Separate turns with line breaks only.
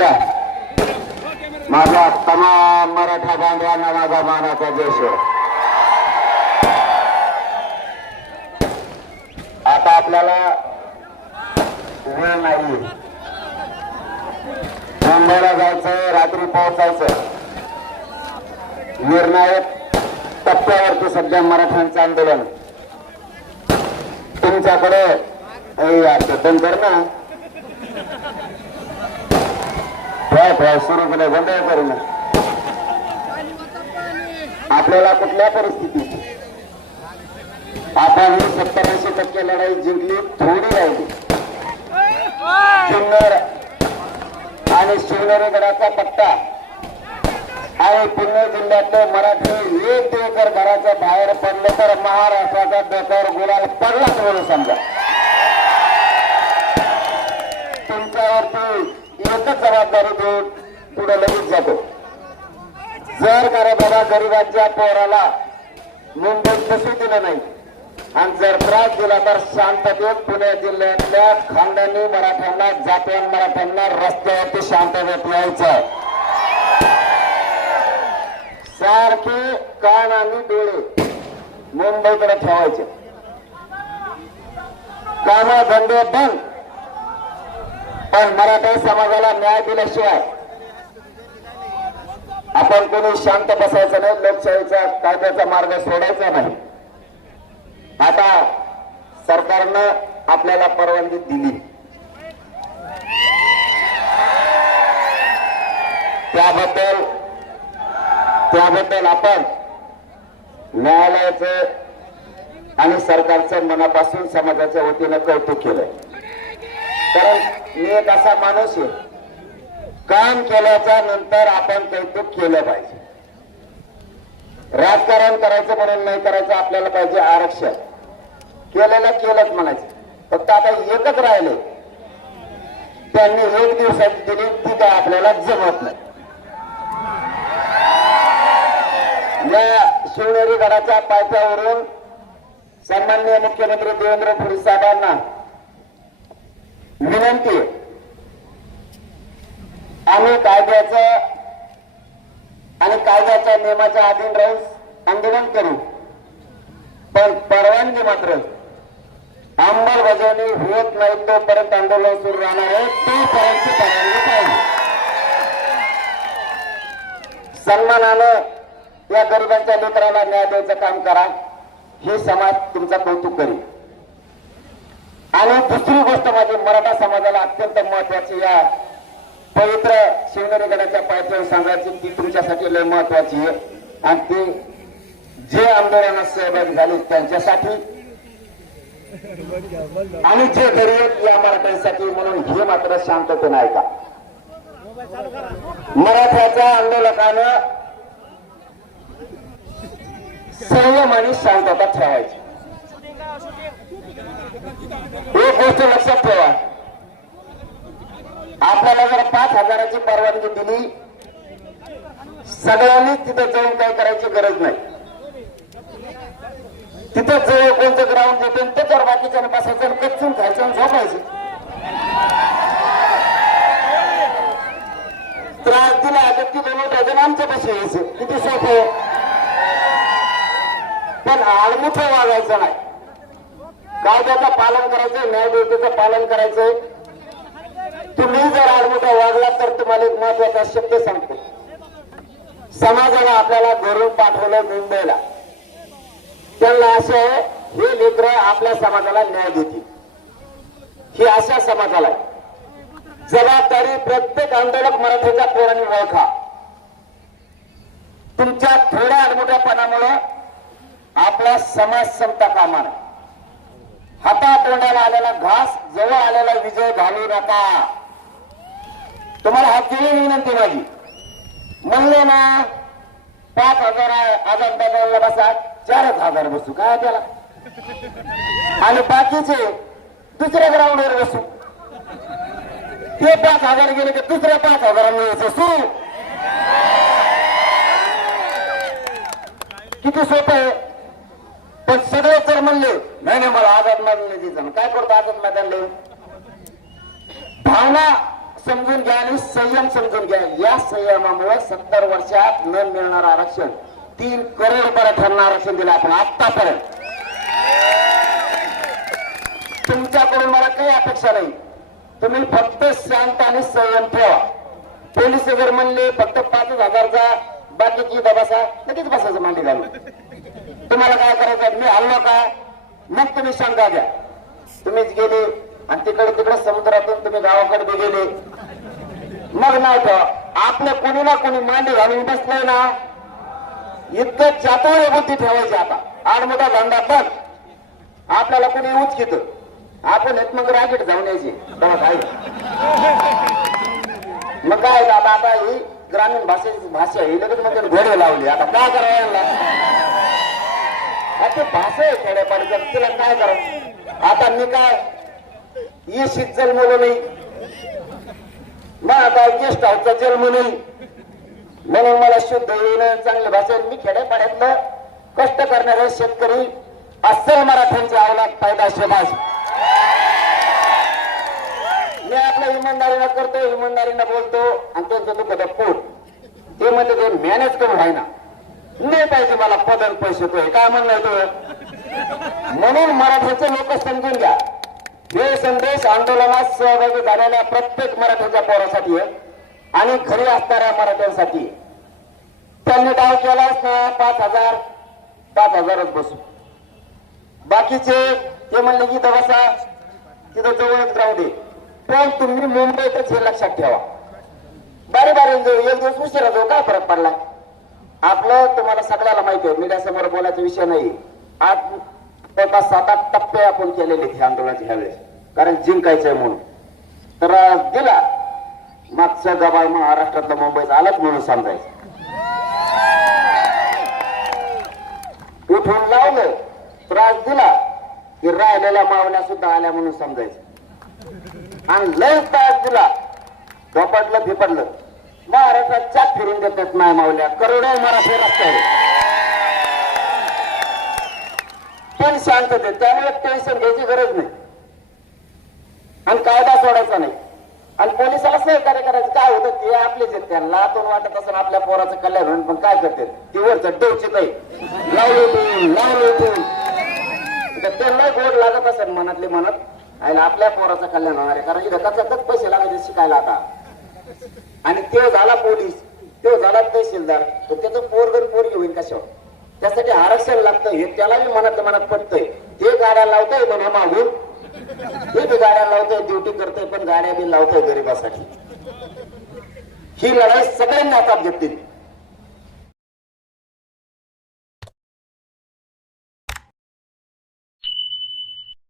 केला माझा तमाम मराठा बांधवांना माझा मानाचा देश आता आपल्याला वेळ नाही. मुंबईला जायचं रात्री पोहोचायचं निर्णायक टप्प्यावरती सध्या मराठ्यांचं आंदोलन. तुमच्याकडे ए यार ना. ठेवा सुरू केलं बंद करू ना आपल्याला कुठल्या परिस्थितीत? आपण ही सत्तर टक्के लढाई जिंकली थोडी राहिली. जुन्नर आणि शिवनेरीगडाचा पट्टा आणि पुणे जिल्ह्यातलं मराठी एक एकर घराच्या बाहेर पडलं तर महाराष्ट्राचा डोक्यावर गुलाल पडलाच म्हणून समजा. तुमच्यावरती जबाबदारी देऊन पुढे लगेच जातो. जर करा बाबा गरीबाच्या पोराला मुंबईत बसू दिलं नाही आणि जर त्रास दिला तर शांततेत पुणे जिल्ह्यातल्या खानदानी मराठ्यांना जातीय मराठ्यांना रस्त्यावरती शांततेत यायचं. सारखे कान आणि डोळे मुंबईकडे ठेवायचे. काम धंदे बंद. पण मराठा समाजाला न्याय दिल्याशिवाय आपण कोणी शांत बसायचं नाही लोकशाहीचा कायद्याचा मार्ग सोडायचा नाही. आता सरकारनं आपल्याला परवानगी दिली. त्याबद्दल त्याबद्दल आपण न्यायालयाचं आणि सरकारचं मनापासून समाजाच्या वतीनं कौतुक केलंय. कारण मी एक असा माणूस आहे. काम केल्याच्यानंतर आपण कौतुक केलं पाहिजे. राजकारण करायचं म्हणून नाही करायचं आपल्याला पाहिजे आरक्षण. केलेलं केलंच म्हणायचं. फक्त आता एकच राहिले. त्यांनी एक दिवसाची दिली ती काय आपल्याला जमत नाही. या शिवनेरी गडाच्या पायथ्यावरून सन्माननीय मुख्यमंत्री देवेंद्र फडणवीस साहेबांना विनंती. आम्ही कायद्याचं आणि कायद्याच्या नियमाच्या अधीन राहून आंदोलन करू. पण परवानगी मात्र अंमलबजावणी होत नाही तोपर्यंत आंदोलन सुरू राहणार आहे. तोपर्यंत परवानगी पाहिजे. सन्मानानं या गरिबांच्या लेकराला न्याय द्यायचं काम करा. ही समाज तुमचा कौतुक करेल आणि दुसरी गोष्ट माझी मराठा समाजाला अत्यंत महत्वाची या पवित्र शिवनेरी गडाच्या पायथ्यावर सांगायची ती तुमच्यासाठी लय महत्वाची आहे. आणि ती जे आंदोलनात सहभागी झाले त्यांच्यासाठी आणि जे घरी या मराठ्यांसाठी म्हणून हे मात्र शांततेनं ऐका. मराठ्याच्या आंदोलकानं संयम आणि शांतता ठेवायची. एक गोष्ट लक्षात ठेवा. आपल्याला जर पाच हजाराची परवानगी दिली सगळ्यांनीच तिथे जाऊन काय करायची गरज नाही. तिथे जवळ कोणतं ग्राउंड देतो त्याच्यावर बाकीच्या बसायचं कच्चून खायचं आणि झोपायचं. त्रास दिला तर तिथे मोठायचं आमच्या पाशी यायचं. किती सोपं पण आडमुठं वागायचं नाही. कायद्याचं पालन करायचं न्यायदेवतेचं पालन करायचंय. तुम्ही जर आडमुठा वागला तर तुम्हाला एक महत्त्वाचा शब्द सांगतो. समाजाला आपल्याला घरून पाठवलं मुंबईला. त्यांना असे आहे, हे लेकर आपल्या समाजाला न्याय देतील. ही अशा समाजाला आहे. जबाबदारी प्रत्येक आंदोलक मराठ्याच्या पोराने ओळखा. तुमच्या थोड्या आडमुठ्यापणामुळं आपला समाज संपता कामा हातातोंडाला हाता तोंडाला आलेला घास जवळ आलेला विजय घालू नका. तुम्हाला हात केली विनंती माझी. म्हणले ना पाच हजार आझाद मैदानाला बसा. चारच हजार बसू. काय त्याला? आणि बाकीचे दुसऱ्या ग्राउंडवर बसू. ते पाच हजार गेले की दुसऱ्या पाच हजारांना सुरू. किती सोपं आहे? पण सगळे जर म्हणले नाही नाही मला आझाद मैदान जायचं काय करतो आझाद मैदानला भावना समजून घ्या आणि संयम समजून घ्या. या संयमामुळे सत्तर वर्षात न मिळणार आरक्षण. तीन करोड मराठ्यांना आरक्षण दिलं आपण आतापर्यंत तुमच्याकडून मला काही अपेक्षा नाही. तुम्ही फक्त शांत आणि संयम ठेवा. पोलीस जर म्हणले फक्त पाच हजारचा बाकीची बसा लगेच बसायचं मांडी घालून. तुम्हाला काय करायचं मी हल्लो का? मग तुम्ही शंका घ्या. तुम्हीच गेले आणि तिकडे तिकडे समुद्रातून तुम्ही गावाकडे बी गेले. मग नाही ठेवा आपल्या कोणी ना कोणी मांडी घालून बसलंय ना. इतकं चातुर्य बुद्धी ठेवायची आता. आडमोठा धंदा बघ आपल्याला कोणी उचकित आपण येत मग रागीट जाऊन यायची. तेव्हा काय. मग काय आता आता ही? ग्रामीण भाषेची भाषा ही लगेच म्हणजे घोडे लावली. आता काय करायला ते भाषा आहे खेड्यापाड्याचं तिला काय करावं? आता मी काय? ये शीत मुलं नाही. मग आता गेस्ट हाऊसचा जन्म नाही? म्हणून मला शुद्ध येणं चांगली भाषा मी खेड्यापाड्यातलं कष्ट करणारे शेतकरी अस्सल मराठ्यांची आवलात फायदा माझी. मी आपल्या इमानदारीनं करतो इमानदारीनं बोलतो आणि त्यांचं दुःख पोट ते म्हणते ते मॅनेज करून व्हायना नाही पाहिजे मला पदन पैसे तो काय म्हणणं तो? म्हणून मराठ्याचे लोक समजून घ्या. हे संदेश आंदोलनात सहभागी झालेल्या प्रत्येक मराठ्याच्या पोरासाठी आहे आणि घरी असणाऱ्या मराठ्यांसाठी त्यांनी डाव केलाच ना पाच हजार पाच हजारच बसू बाकीचे ते म्हणले की इथं बसा तिथं जवळच ग्राउंड आहे. पण तुम्ही मुंबईतच हे लक्षात ठेवा. बारी बारी जाऊ एक दिवस उशिरा जाऊ काय फरक पडला आपलं तुम्हाला सगळ्याला माहिती आहे मीडिया समोर बोलायचा विषय नाही. आज जवळपास सात आठ टप्पे आपण केलेले हे आंदोलनाचे ह्यावेळेस. कारण जिंकायचंय म्हणून. तर दिला. मागच्या गबाळ महाराष्ट्रातला मुंबईचा आलाच म्हणून समजायचं. उठून लावलं त्रास दिला. की राहिलेल्या मावल्या सुद्धा आल्या म्हणून समजायचं. आणि लय त्रास दिला. झोपडलं फिपडलं महाराष्ट्रात चाक फिरून देतात नाही मावल्या करोडो मराठी रस्त्यावर. पण शांतते त्यामुळे टेन्शन घ्यायची गरज नाही. आणि कायदा सोडायचा नाही. आणि पोलिसाला सहकार्य करायचं काय होतं ते आपलेच आहेत. त्यांना दोन वाटत असं आपल्या पोराचं कल्याण होईल पण काय करते ती वरचं डोचित आहे लावली लावली लावले तू त्यांना गोड लागत असेल मनातले मनात. आणि आपल्या पोराचं कल्याण होणार आहे. कारण की पैसे लागायचे शिकायला आता. आणि तो झाला पोलीस. तो झाला तहसीलदार. तर त्याचं पोरगण पोरगी होईल कशावर? त्यासाठी आरक्षण लागतं हे त्यालाही मी मनात पटतंय. ते गाड्या लावताय म्हणे मागून. ते बी गाड्या लावतोय ड्युटी करतोय पण गाड्या बी लावतोय गरिबासाठी. ही लढाई सगळ्यांनी आता घेतली